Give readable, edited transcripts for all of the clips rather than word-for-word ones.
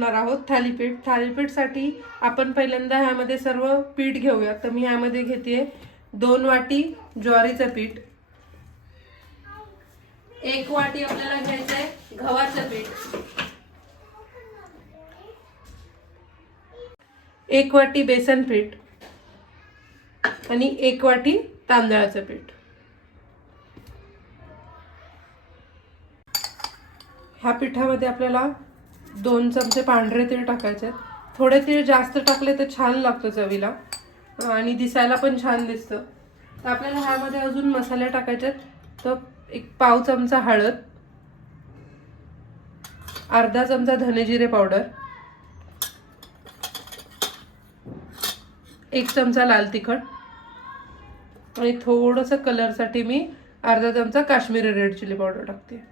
बनवणार आहोत थालीपीठ. थालीपीठसाठी आपण पहिल्यांदा ह्यामध्ये सर्व पीठ घेऊया. तर मी ह्यामध्ये घेते 2 वाटी ज्वारीचं पीठ, 1 वाटी आपल्याला घ्यायचं आहे गव्हाचं पीठ, 1 वाटी बेसन पीठ आणि 1 वाटी तांदळाचं पीठ. ह्या पिठामध्ये आपल्याला 2 चमचे पांढरे तीळ टाकायचे. थोडे तीळ जास्त टाकले तर छान लागतं चवीला आणि दिसायला पण छान दिसतं. तर आपल्याला ह्यामध्ये अजून मसाले टाकायचे. तर 1 पाव चमचा हळद, अर्धा चमचा धने जिरे पावडर, 1 चमचा लाल तिखट आणि थोडंसं कलरसाठी मी अर्धा चमचा काश्मीरी रेड चिली पावडर टाकते.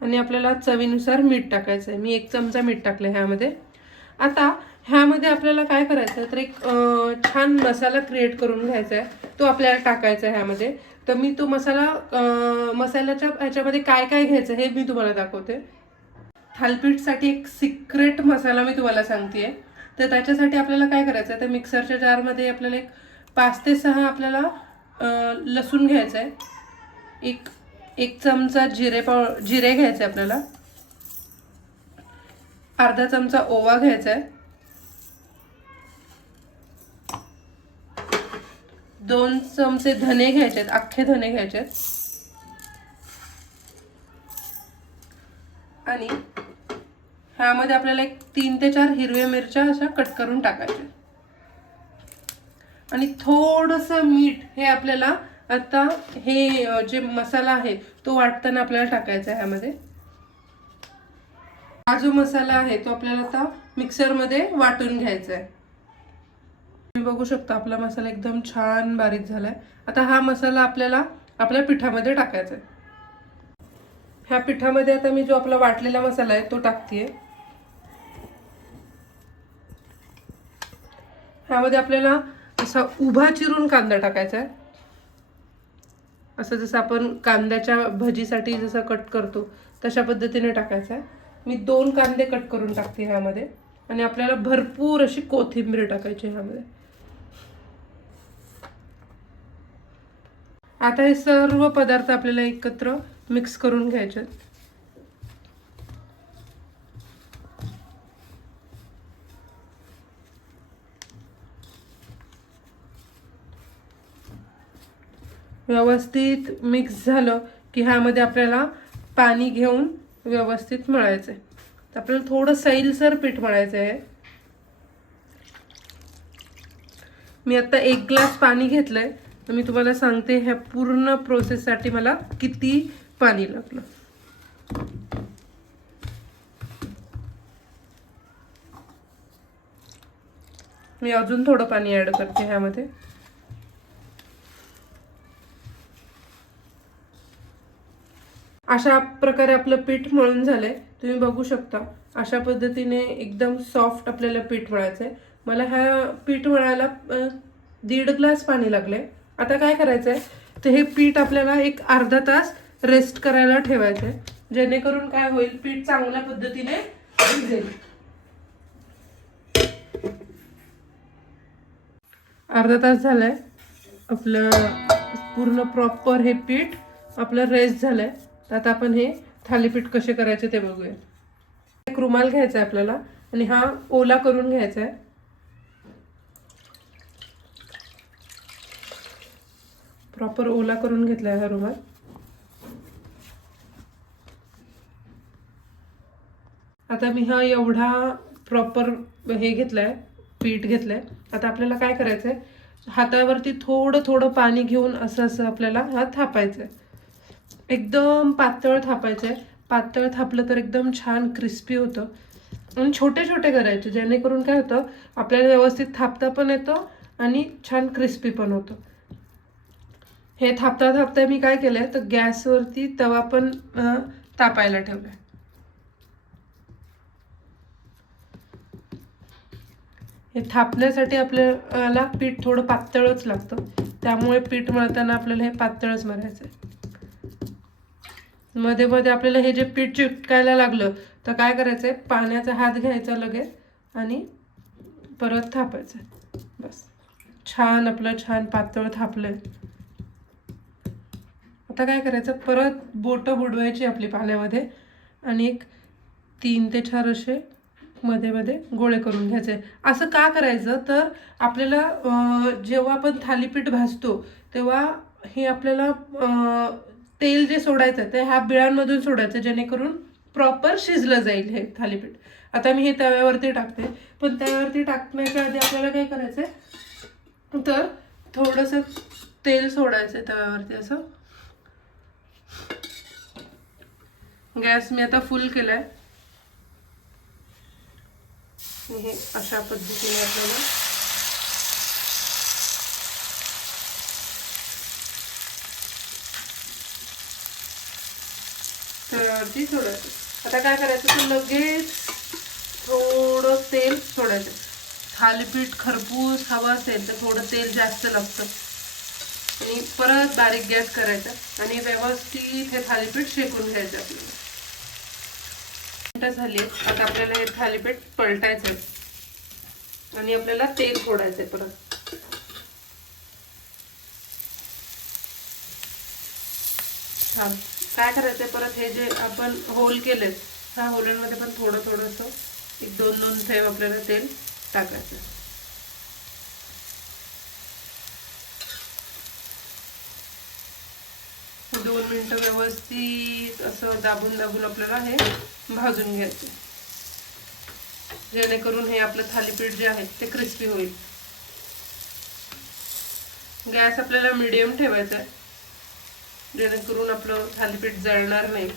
आणि आपल्याला चवीनुसार मीठ टाकायचं आहे. मी 1 चमचा मीठ टाकले ह्यामध्ये. आता ह्यामध्ये आपल्याला काय करायचं तर एक छान मसाला क्रिएट करून घ्यायचा आहे. तो आपल्याला टाकायचा आहे ह्यामध्ये. तर मी तो मसाल्याच्या ह्याच्यामध्ये काय काय घ्यायचं हे मी तुम्हाला दाखवते. थालीपीठसाठी एक सिक्रेट मसाला मी तुम्हाला सांगतेय. तर त्याच्यासाठी आपल्याला काय करायचं आहे तर मिक्सरच्या जारमध्ये आपल्याला 5 ते 6 आपल्याला लसूण घ्यायचं आहे. एक चमचा जिरे घ्यायचे आपल्याला, अर्धा चमचा ओवा घ्यायचा आहे, 2 चमचे धने घ्यायचे आहेत, अख्खे धने घ्यायचे आहेत आणि ह्यामध्ये आपल्याला 3 ते 4 हिरव्या मिरच्या अशा कट करून टाकायच्या आणि थोडंसं मीठ हे आपल्याला आता हे जे मसाला आहे तो वाटताना आपल्याला टाकायचा आहे ह्यामध्ये. हा जो मसाला आहे तो आपल्याला आता मिक्सरमध्ये वाटून घ्यायचा आहे. तुम्ही बघू शकता आपला मसाला एकदम छान बारीक झालाय. आता हा मसाला आपल्याला आपल्या पिठामध्ये टाकायचा आहे. ह्या पिठामध्ये आता मी जो आपला वाटलेला मसाला आहे तो टाकतेय. ह्यामध्ये आपल्याला असा उभा चिरून कांदा टाकायचा आहे. असं जसं आपण कांद्याच्या भजीसाठी जसं कट करतो तशा पद्धतीने टाकायचं आहे. मी 2 कांदे कट करून टाकते ह्यामध्ये आणि आपल्याला भरपूर अशी कोथिंबीर टाकायची ह्यामध्ये. आता हे सर्व पदार्थ आपल्याला एकत्र मिक्स करून घ्यायचे. व्यवस्थित मिक्स झालं की ह्यामध्ये आपल्याला पाणी घेऊन व्यवस्थित मळायचं आहे. तर आपल्याला थोडं सैलसर पीठ मळायचं आहे. मी आता 1 ग्लास पाणी घेतलंय. तर मी तुम्हाला सांगते ह्या पूर्ण प्रोसेससाठी मला किती पाणी लागलं. मी अजून थोडं पाणी ऍड करते ह्यामध्ये. अशा प्रकारे आपलं पीठ मळून झालंय. तुम्ही बघू शकता अशा पद्धतीने एकदम सॉफ्ट आपल्याला पीठ मळायचंय. मला ह्या पीठ मळायला 1.5 ग्लास पाणी लागले. आता काय करायचंय तर हे पीठ आपल्याला एक अर्धा तास रेस्ट करायला ठेवायचंय, जेणेकरून काय होईल पीठ चांगल्या पद्धतीने भिजेल. अर्धा तास झालाय आपलं पूर्ण प्रॉपर हे पीठ आपलं रेस्ट झालंय. आता आपण हे थालीपीठ कसे करायचे ते बघूया. एक रुमाल घ्यायचा आहे आपल्याला आणि हा ओला करून घ्यायचा आहे. प्रॉपर ओला करून घेतलाय हा रुमाल. आता मी हा एवढा प्रॉपर हे घेतलाय, पीठ घेतलंय. आता आपल्याला काय करायचंय हातावरती थोडं थोडं पाणी घेऊन असं असं आपल्याला हा थापायचंय. एकदम पातळ थापायचंय. पातळ थापलं तर एकदम छान क्रिस्पी होतं. आणि छोटे छोटे करायचे जेणेकरून काय होतं आपल्याला व्यवस्थित थापता पण येतं आणि छान क्रिस्पी पण होतं. हे थापता थापता मी काय केलंय तर गॅसवरती तवा पण तापायला ठेवलाय. हे थापण्यासाठी आपल्याला पीठ थोडं पातळच लागतं. त्यामुळे पीठ मळताना आपल्याला हे पातळच मळायचं आहे. मध्ये मध्ये आपल्याला हे जे पीठ चिटकायला लागलं तर काय करायचं आहे, पाण्याचा हात घ्यायचा लगेच आणि परत थापायचं. बस, छान आपलं छान पातळ थापलं. आता काय करायचं, परत बोटं बुडवायची आपली पाण्यामध्ये आणि एक 3 ते 4 असे मध्ये मध्ये गोळे करून घ्यायचे. असं का करायचं, तर आपल्याला जेव्हा आपण थालीपीठ भाजतो तेव्हा हे आपल्याला तेल जे सोडायचं ते ह्या बिळांमधून सोडायचं, जेणेकरून प्रॉपर शिजलं जाईल हे थालीपीठ. आता मी हे तव्यावरती टाकते, पण तव्यावरती टाकण्याच्या आधी आपल्याला काय करायचंय, तर थोडंसं तेल सोडायचं तव्यावरती. असं गॅस मी आता फुल केलाय. हे अशा पद्धतीने आपल्याला तव्यावरती सोडायचं. आता काय करायचं, तर लगेच थोडं तेल सोडायचं. थालीपीठ खरपूस हवं असेल तर थोडं तेल जास्त लागतं. आणि परत बारीक गॅस करायचा आणि व्यवस्थित हे थालीपीठ शेकून घ्यायचं. आपल्याला मिनिटं झाली. आता आपल्याला हे थालीपीठ पलटायचं आहे आणि आपल्याला तेल सोडायचंय परत. छान. काय करायचंय, परत हे जे आपण होल केले ह्या होलांमध्ये पण थोडं थोडंसं 1-2 थेंब आपल्याला तेल टाकायचं. 2 मिनिटं व्यवस्थित असं दाबून दाबून आपल्याला हे भाजून घ्यायचं, जेणेकरून हे आपलं थालीपीठ जे आहे ते क्रिस्पी होईल. गॅस आपल्याला मीडियम ठेवायचा आहे, जेणेकरून आपलं थालीपीठ जळणार नाही.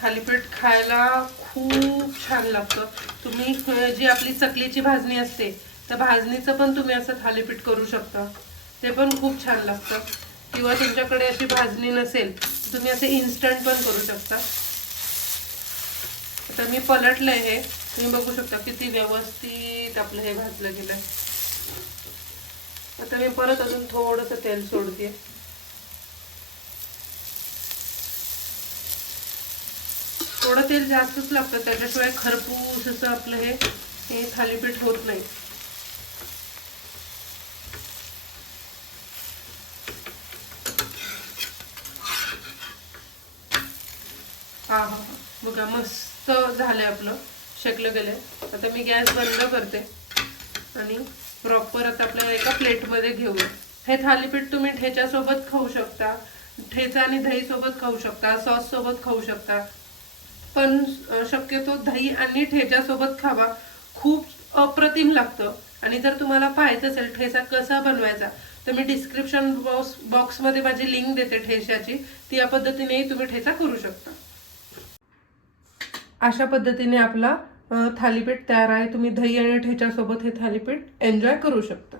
थालीपीठ खायला खूप छान लागतं. तुम्ही जी आपली चकलीची भाजणी असते त्या भाजणीचं पण तुम्ही असं थालीपीठ करू शकता, ते पण खूप छान लागतं. किंवा तुमच्याकडे अशी भाजणी नसेल तुम्ही असे इन्स्टंट पण करू शकता. आता मी पलटलंय, हे तुम्ही बघू शकता किती व्यवस्थित आपलं हे भाजलं गेलंय. आता मी परत अजून थोडंसं तेल सोडते. थोडं तेल जास्तच लागतं, त्याच्याशिवाय खरपूस असं आपलं हे थालीपीठ होत नाही. हा हा हा, बघा मस्त झालंय आपलं, शेकलं गेलंय. आता मी गॅस बंद करते आणि प्रॉपर आता आपल्याला एका प्लेटमध्ये घेऊया. हे थालीपीठ तुम्ही ठेच्यासोबत खाऊ शकता, ठेचा आणि दही सोबत खाऊ शकता, सॉस सोबत खाऊ शकता. पण शक्यतो दही आणि ठेच्यासोबत खावा, खूप अप्रतिम लागतं. आणि जर तुम्हाला पाहायचं असेल ठेचा कसा बनवायचा तर मी डिस्क्रिप्शन बॉक्समध्ये माझी लिंक देते ठेच्याची, ती या पद्धतीनेही तुम्ही ठेचा करू शकता. अशा पद्धतीने आपला थालीपीठ तयार आहे. तुम्ही दही आणि ठेच्यासोबत हे थालीपीठ एन्जॉय करू शकता.